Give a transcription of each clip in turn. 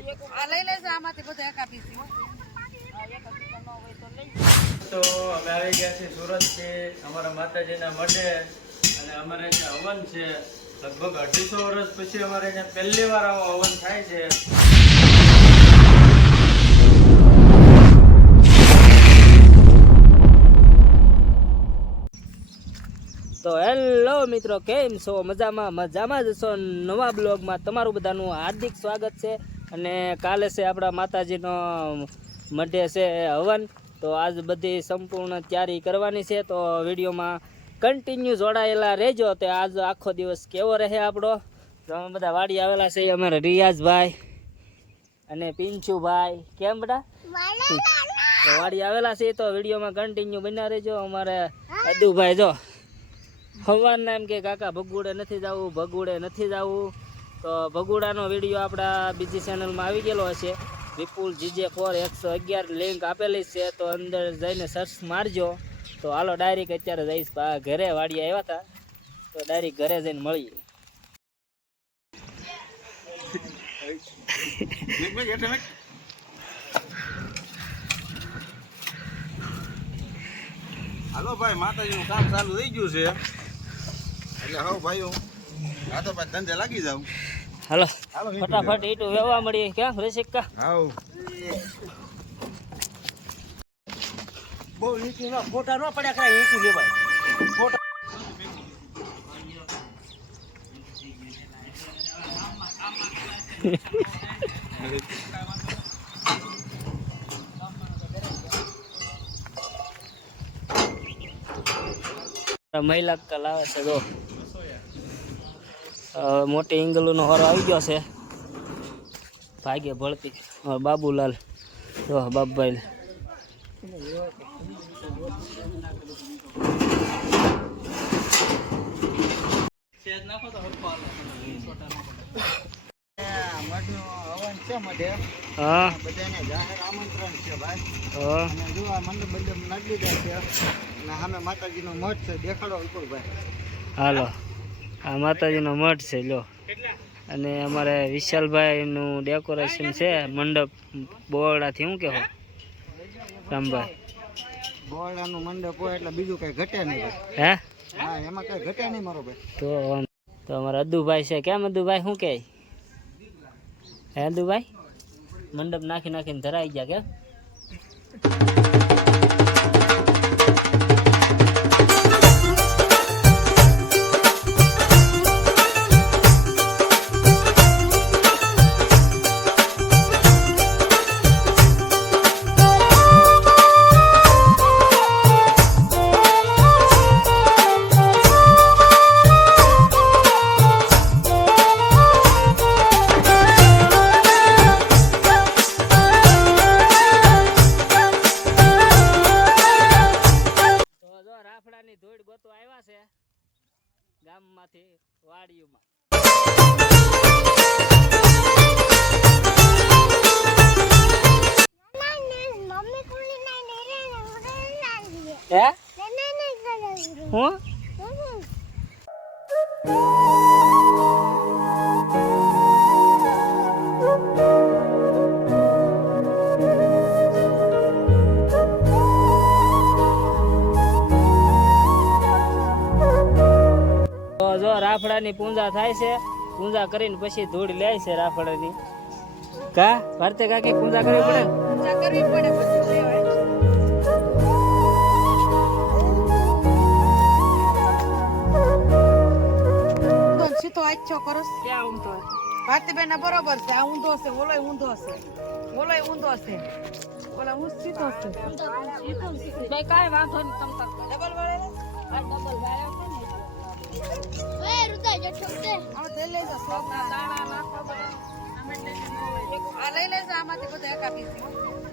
આ લઈ લેજો આમાંથી બધું એકા પીસી તો અમે આવી ગયા છીએ સુરતથી અમારા માતાજીના મઢે અને અમારે અહીંયા હવન છે. લગભગ અઢીસો વર્ષ પછી અમારે અહીંયા પહેલી વાર આવો હવન થાય છે. તો હેલો મિત્રો કેમ છો? મજામાં મજામાં જ છો? નવા બ્લોગમાં તમારું બધાનું હાર્દિક સ્વાગત છે. અને કાલે છે આપણા માતાજીનો મઢે છે હવન. તો આજ બધી સંપૂર્ણ તૈયારી કરવાની છે. તો વિડીયોમાં કન્ટિન્યુ જોડાયેલા રહેજો. તો આજ આખો દિવસ કેવો રહે આપણો? તો અમે બધા વાડી આવેલા છે. અમારા રિયાઝભાઈ અને પિંચુભાઈ. કેમ બધા? તો વાડી આવેલા છે. તો વિડીયોમાં કન્ટિન્યુ બન્યા રહેજો. અમારે અદુભાઈ જો, હવારના એમ કે કાકા ભગુડે નથી જવું, ભગુડે નથી જવું. તો ભગુડાનો વીડિયો આપણા બીજી ચેનલમાં આવી ગયેલો હશે. વિપુલ, જીજે ફોર એકસો અગિયાર લિંક આપેલી છે, તો અંદર જઈને સર્ચ મારજો. તો હાલો ડાયરેક અત્યારે જઈશ. ઘરે વાડીએ આવ્યા હતા. તો ડાયરેક ઘરે જઈને મળીએ. હાલો ભાઈ, માતાજીનું કામ ચાલુ થઈ ગયું છે. એટલે ભાઈ ભાઈઓ, આ તો ભાઈ ધંધે લાગી જાવ હાલો. ફટાફટ ઈટું વેવા મળીએ. ક્યાં? રસિકા હાવ બહુ નીચું ફોટા ન પડ્યા કરાય ઈટું લેવાય. ફોટા મહિલા કલાવે છે જો. મોટી ઇંગલુનો હરો આવી ગયો છે. ભાગ્ય ભળતી. બાબુલાલ. જો બાબુભાઈ હા. બધાને જાહેર આમંત્રણ છે ભાઈ અને જો મંડપ બંડપ નાખી દે છે અને સામે માતાજીનો મઠ છે દેખાડો વિપુલભાઈ હાલો. આ માતાજીનો મઠ છે લો અને અમારે વિશાલભાઈનું ડેકોરેશન છે મંડપ. બોરડાથી શું કહેવો રામભાઈ. ગોળાનું મંડપ હોય એટલે બીજું કંઈ ઘટે નહીં હે? હા એમાં કંઈ ઘટે નહીં મારો ભાઈ. તો તો અમારા અદુભાઈ છે. કેમ અદુભાઈ શું કહે? હે અદુભાઈ? મંડપ નાખી નાખીને ધરાઈ ગયા કેમ ગામમાંથી વાડીઓમાં. હે? હું? રાફડાની પૂંજા થાય છે. પૂંજા કરીને પછી ધૂળ લે છે રાફડાની. કા? ભારતે કાકી પૂંજા કરવી પડે? પૂંજા કરવી પડે પછી ને સીધો આછો કરો છો. ક્યાં ઊંધો ભારતીબેન ના બરોબર છે આ ઊંધો છે ઓલો ઊંધો છે. ઓલો ઊંધો છે. ઓલા હું સીધો છે. ભાઈ કાંઈ વાંધો નહીં તમ તાર ડબલ વાળે આ ડબલ વાયા લેજો ના દાણા નાખો. આ લઈ લેજો આમાંથી બધું એકા પીસી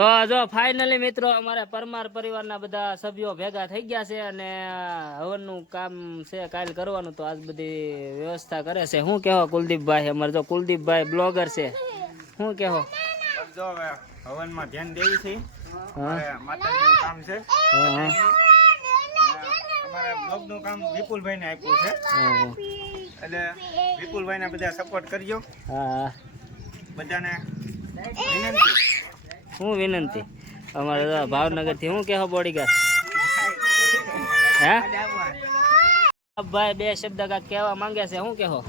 તો જો ફાઇનલી મિત્રો અમારે પરમાર પરિવારના બધા સભ્યો ભેગા થઈ ગયા છે અને હવનનું કામ છે કાલ કરવાનું તો આજ બધી વ્યવસ્થા કરે છે. શું કહેવો કુલદીપભાઈ? અમારે જો કુલદીપભાઈ બ્લોગર છે. શું કહેવો જો હવનમાં ધ્યાન દેવી છે. માતાજીનું કામ છે. હા હા. અમારે બ્લોગનું કામ વિપુલભાઈને આપ્યું છે. હા એટલે વિપુલભાઈને બધા સપોર્ટ કરજો. હા બધાને વિનંતી. શું વિનંતી? અમારે ભાવનગરથી શું કહેવો બોડીગાર્ડ? હે? ભાઈ બે શબ્દ કાંઈક કહેવા માંગે છે શું કહેવો?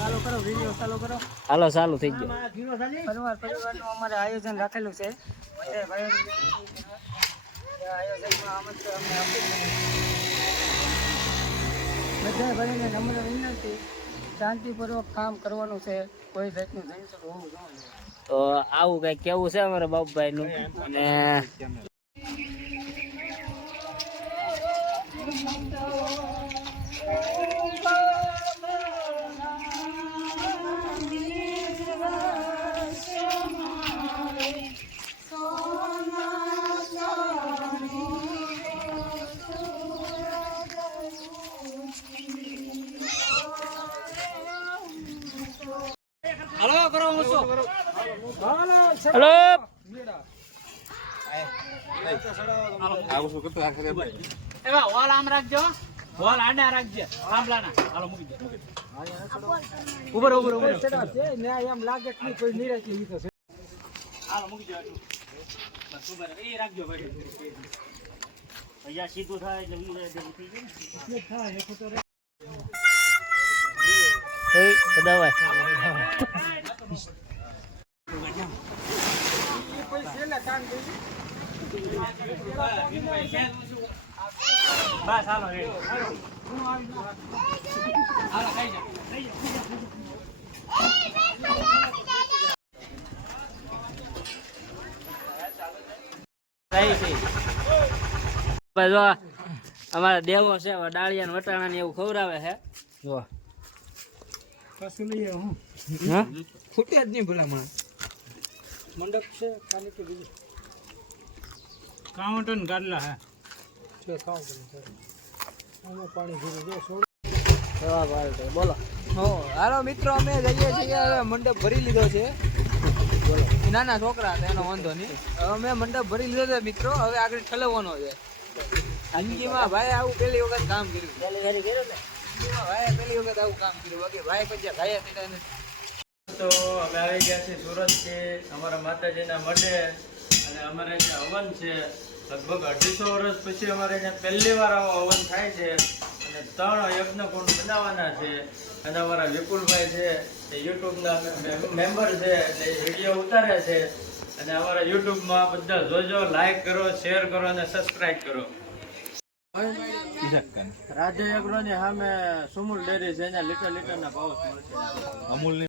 હાલો, ચાલુ થઈ ગયો. પરિવાર પરિવારનું અમારે આયોજન રાખેલું છે. બધા ભાઈને નમ્ર વિનંતી શાંતિપૂર્વક કામ કરવાનું છે, કોઈ જાતનું ટેન્શન હોવું જોઈએ. તો આવું કઈ કેવું છે અમારા બાપુભાઈ નું અને હલો એવા આમ રાખજો હોલ આડા રાખજે આંબલાના હાલો મૂકી દે ઉપર ઉપર ઉપર એમ લાગે કે કોઈ નિરાશી લીધો છે હાલો મૂકી દે બસ ઉપર એ રાખજો ભાઈ અહીંયા સીધું થાય એટલે ઈ રહે એટલે. એ બસ હાલો અમારા દેવો છે ડાળિયા વટાણા ને એવું ખવડાવે છે. જો કશું હું હા? જ નહીં ભલામણ. મંડપ છે ખાલી કે બીજું? કાઉન્ટન ગાડલા હે. છે. ખાવ આમાં પાણી ભીરું જો છોડ બોલો. હો હાલો મિત્રો અમે જઈએ છીએ હવે મંડપ ભરી લીધો છે. નાના છોકરા હતા એનો વાંધો નહીં. હવે અમે મંડપ ભરી લીધો છે મિત્રો હવે આગળ ઠલવવાનો છે. જિંદગીમાં ભાઈ આવું પહેલી વખત કામ કર્યું. ભાઈ પહેલી વખત આવું કામ કર્યું. બાકી ભાઈ પછી ભાઈ હતા એને તો અમે આવી ગયા છીએ સુરતથી અમારા માતાજીના મઢે અને અમારે જે હવન છે લગભગ અઢીસો વર્ષ પછી અમારે ત્યાં પહેલી વાર આવો હવન થાય છે અને ત્રણ યજ્ઞકુંડ બનાવવાના છે. અને અમારા વિપુલભાઈ છે એ યુટ્યુબના મેમ્બર છે એટલે એ વીડિયો ઉતારે છે. અને અમારા યુટ્યુબમાં બધા જોજો લાઈક કરો શેર કરો અને સબસ્ક્રાઈબ કરો. રાધે એગ્રોની સામે સુમુલ ડેરી છે એના લીટર લીટરના ભાવ મળશે અમૂલની